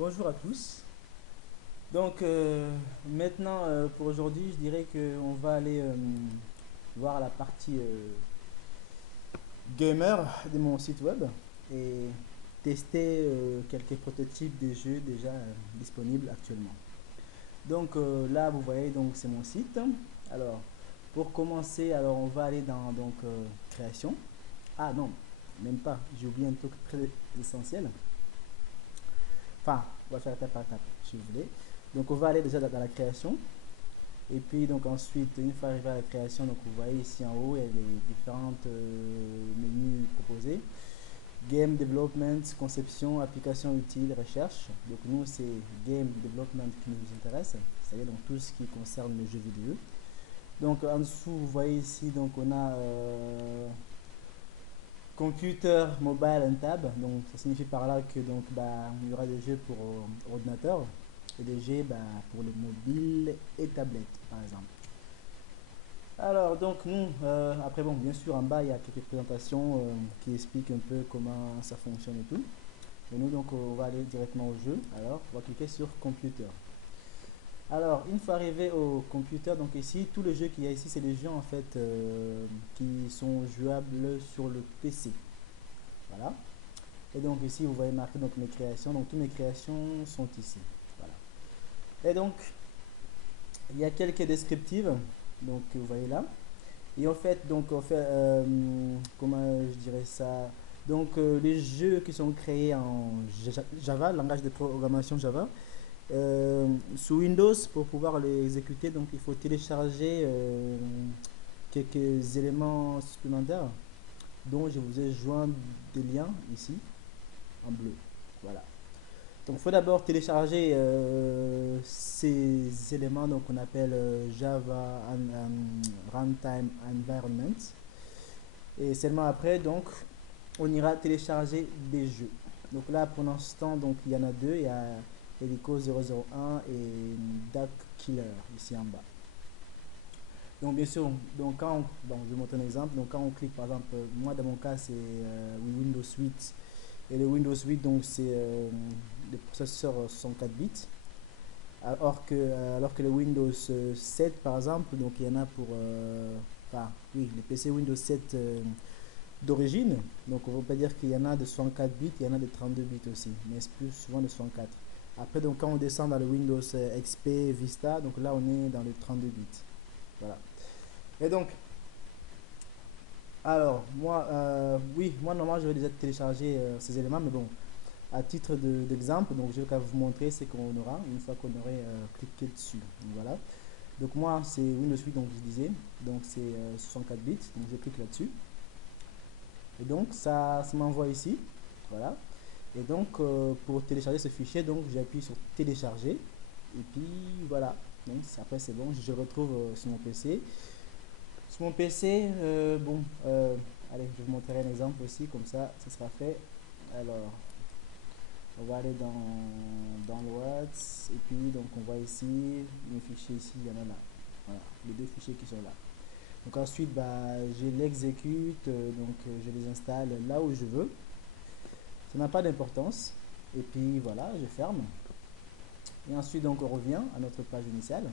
Bonjour à tous. Donc maintenant pour aujourd'hui, je dirais que on va aller voir la partie gamer de mon site web et tester quelques prototypes des jeux déjà disponibles actuellement. Donc là, vous voyez, donc c'est mon site. Alors pour commencer, alors on va aller dans création. Ah non, même pas. J'ai oublié un truc très essentiel. Enfin, on va faire étape par étape, si vous voulez. Donc, on va aller déjà dans la création. Et puis, donc ensuite, une fois arrivé à la création, donc vous voyez ici en haut, il y a les différentes menus proposés. Game Development, conception, application utile, recherche. Donc, nous, c'est Game Development qui nous intéresse. C'est-à-dire donc tout ce qui concerne le jeu vidéo. Donc, en dessous, vous voyez ici, donc on a Computer, mobile and tab, donc ça signifie par là que donc il y aura des jeux pour ordinateur et des jeux pour le mobile et tablette par exemple. Alors donc nous, après bon, bien sûr en bas il y a quelques présentations qui expliquent un peu comment ça fonctionne et tout. Et nous donc on va aller directement au jeu. Alors on va cliquer sur computer. Alors une fois arrivé au computer, donc ici tous les jeux qu'il y a ici c'est les jeux en fait qui sont jouables sur le PC. Voilà. Et donc ici, vous voyez marqué donc mes créations. Donc toutes mes créations sont ici. Voilà. Et donc, il y a quelques descriptives. Donc vous voyez là. Et en fait, comment je dirais ça? Donc les jeux qui sont créés en Java, langage de programmation Java, sous Windows pour pouvoir les exécuter, donc il faut télécharger quelques éléments supplémentaires dont je vous ai joint des liens ici en bleu. Voilà. Donc, il faut d'abord télécharger ces éléments donc qu'on appelle Java Runtime Environment. Et seulement après, donc, on ira télécharger des jeux. Donc là, pour l'instant, donc il y en a deux. Il y a Helico 001 et Duck Killer ici en bas. Donc bien sûr, donc je vais montrer un exemple. Donc quand on clique par exemple, moi dans mon cas c'est Windows 8 et le Windows 8 donc c'est le processeur 64 bits. Alors que le Windows 7 par exemple, donc il y en a pour, enfin oui, les PC Windows 7 d'origine. Donc on ne va pas dire qu'il y en a de 64 bits, il y en a de 32 bits aussi, mais c'est plus souvent de 64. Après donc quand on descend dans le Windows XP Vista, donc là on est dans les 32 bits. Voilà. Et donc, alors, moi, oui, moi, normalement, je vais déjà télécharger ces éléments, mais bon, à titre d'exemple, donc je vais vous montrer ce qu'on aura une fois qu'on aurait cliqué dessus. Donc, voilà. Donc, moi, c'est Windows 8, donc je disais, donc c'est 64 bits, donc je clique là-dessus. Et donc, ça m'envoie ici, voilà. Et donc, pour télécharger ce fichier, donc j'appuie sur télécharger, et puis voilà. Donc, après, c'est bon, je le retrouve sur mon PC. Sur mon PC, allez, je vous montrerai un exemple aussi, comme ça sera fait. Alors, on va aller dans le What's, et puis donc on voit ici, mes fichiers ici, il y en a là. Voilà, les deux fichiers qui sont là. Donc ensuite, je l'exécute, je les installe là où je veux. Ça n'a pas d'importance. Et puis voilà, je ferme. Et ensuite, donc on revient à notre page initiale.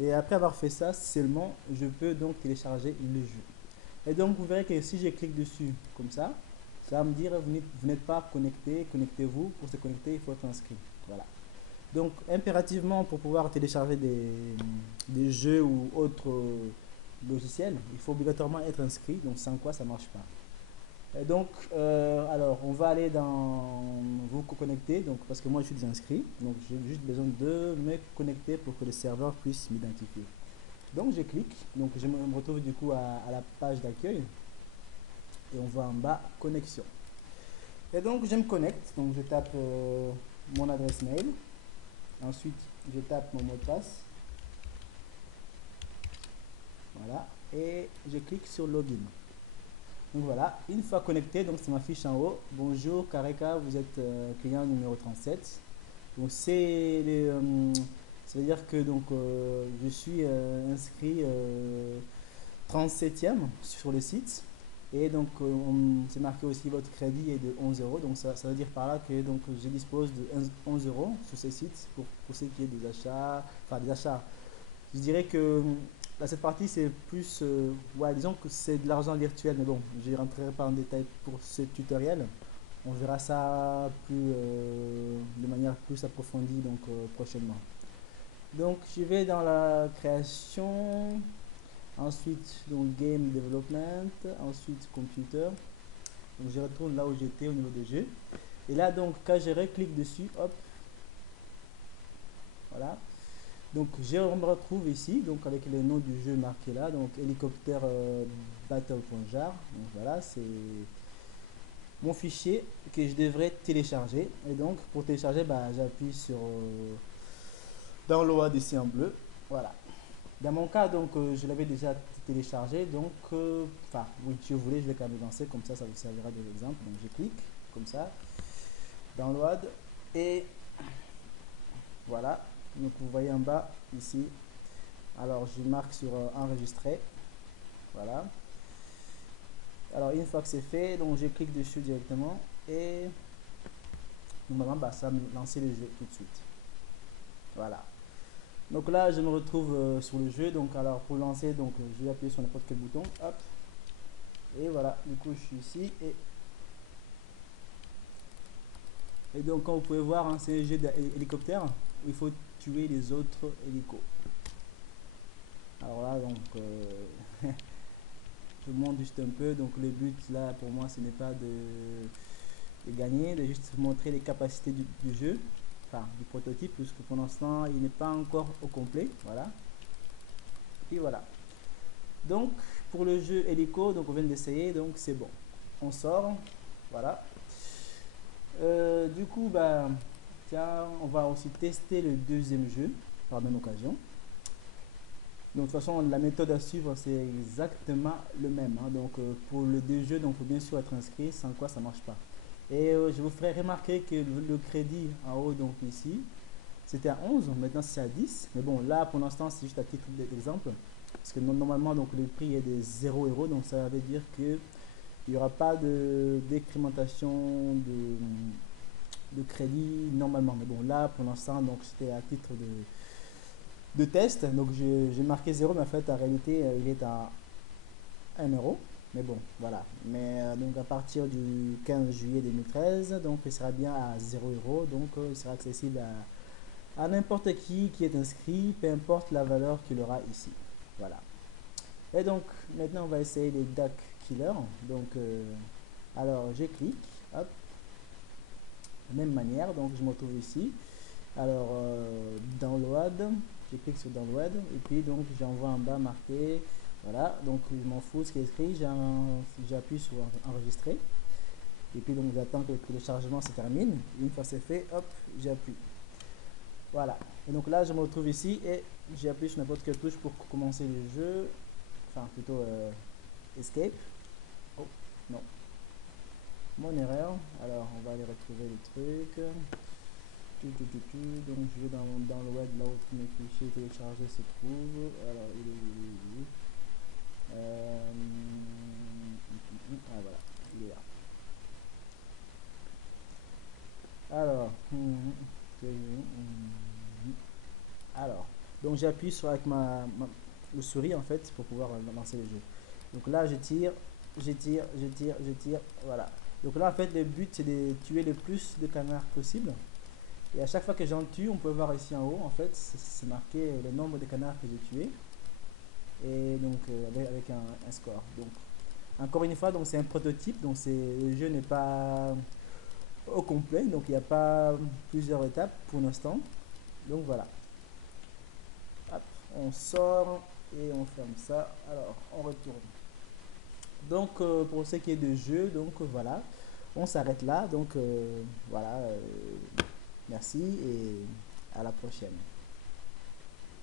Et après avoir fait ça, seulement je peux donc télécharger le jeu. Et donc vous verrez que si je clique dessus comme ça va me dire vous n'êtes pas connecté, connectez-vous. Pour se connecter, il faut être inscrit. Voilà. Donc impérativement pour pouvoir télécharger des jeux ou autres logiciels, il faut obligatoirement être inscrit. Donc sans quoi ça ne marche pas. Et donc, alors, on va aller dans vous connecter, donc parce que moi je suis déjà inscrit, donc j'ai juste besoin de me connecter pour que le serveur puisse m'identifier. Donc je clique, donc je me retrouve du coup à la page d'accueil et on voit en bas connexion. Et donc je me connecte, donc je tape mon adresse mail, ensuite je tape mon mot de passe, voilà, et je clique sur login. Donc voilà, une fois connecté, donc ça m'affiche en haut. Bonjour Kareka, vous êtes client numéro 37. Donc ça veut dire que donc je suis inscrit 37e sur le site. Et donc, c'est marqué aussi votre crédit est de 11 euros. Donc, ça veut dire par là que donc, je dispose de 11 euros sur ce site pour ce qui est des achats. Enfin, des achats. Je dirais que cette partie, c'est plus. Ouais, disons que c'est de l'argent virtuel. Mais bon, je ne rentrerai pas en détail pour ce tutoriel. On verra ça de manière plus approfondie donc, prochainement. Donc, je vais dans la création. Ensuite, donc Game Development. Ensuite, Computer. Donc, je retourne là où j'étais au niveau des jeux. Et là, donc, quand je reclique dessus, hop, voilà. Donc, je me retrouve ici, donc avec le nom du jeu marqué là, donc hélicoptère battle.jar. Donc, voilà, c'est mon fichier que je devrais télécharger. Et donc, pour télécharger, bah, j'appuie sur download ici en bleu. Voilà. Dans mon cas, donc, je l'avais déjà téléchargé. Donc, enfin, oui, si vous voulez, je vais quand même lancer. Comme ça vous servira de l'exemple. Donc, je clique comme ça. Download. Et voilà. Donc, vous voyez en bas ici. Alors, je marque sur enregistrer. Voilà. Alors, une fois que c'est fait, donc, je clique dessus directement. Et normalement, bah, ça va me lancer le jeu tout de suite. Voilà. Donc là, je me retrouve sur le jeu. Donc, alors pour lancer, donc je vais appuyer sur n'importe quel bouton. Hop. Et voilà. Du coup, je suis ici. Et donc, comme vous pouvez voir, hein, c'est un jeu d'hélicoptère. Il faut tuer les autres hélicos. Alors là, donc, je vous montre juste un peu. Donc, le but là, pour moi, ce n'est pas de gagner, de juste montrer les capacités du jeu. Enfin, du prototype, puisque pour l'instant, il n'est pas encore au complet. Voilà. Et voilà. Donc pour le jeu hélico, donc on vient d'essayer, donc c'est bon. On sort, voilà. Du coup, bah, tiens, on va aussi tester le deuxième jeu par la même occasion. Donc de toute façon, la méthode à suivre, c'est exactement le même. Hein. Donc pour le deux jeux, donc il faut bien sûr être inscrit, sans quoi ça marche pas. Et je vous ferai remarquer que le crédit en haut, donc ici, c'était à 11, maintenant c'est à 10. Mais bon, là pour l'instant, c'est juste à titre d'exemple. Parce que normalement, donc, le prix est de 0 euros. Donc ça veut dire qu'il n'y aura pas d'incrémentation de crédit normalement. Mais bon, là pour l'instant, donc c'était à titre de test. Donc j'ai marqué 0, mais en fait, en réalité, il est à 1 euro. Mais bon, voilà. Mais donc à partir du 15 juillet 2013, donc il sera bien à 0 euros. Donc il sera accessible à n'importe qui est inscrit, peu importe la valeur qu'il aura ici. Voilà. Et donc maintenant on va essayer les Duck Killer. Donc alors je clique, hop, de la même manière, donc je me retrouve ici. Alors download, je clique sur download et puis donc j'envoie en bas marqué, voilà, donc je m'en fous ce qui est écrit, j'appuie sur enregistrer et puis donc j'attends que le téléchargement se termine. Une fois c'est fait, hop, j'appuie. Voilà. Et donc là je me retrouve ici et j'appuie sur n'importe quelle touche pour commencer le jeu. Enfin plutôt escape. Oh non, mon erreur. Alors on va aller retrouver le truc. Donc je vais dans le web là où tous mes fichiers téléchargés se trouvent. Alors il est ah voilà, il est là. Alors alors donc j'appuie sur avec le souris en fait pour pouvoir lancer le jeu. Donc là je tire, je tire, je tire, je tire, voilà. Donc là en fait le but c'est de tuer le plus de canards possible. Et à chaque fois que j'en tue, on peut voir ici en haut en fait c'est marqué le nombre de canards que j'ai tués. Et donc avec un score. Donc encore une fois, donc c'est un prototype, donc le jeu n'est pas au complet, donc il n'y a pas plusieurs étapes pour l'instant. Donc voilà. Hop, on sort et on ferme ça. Alors on retourne. Donc pour ce qui est de jeu, donc voilà, on s'arrête là. Donc voilà, merci et à la prochaine.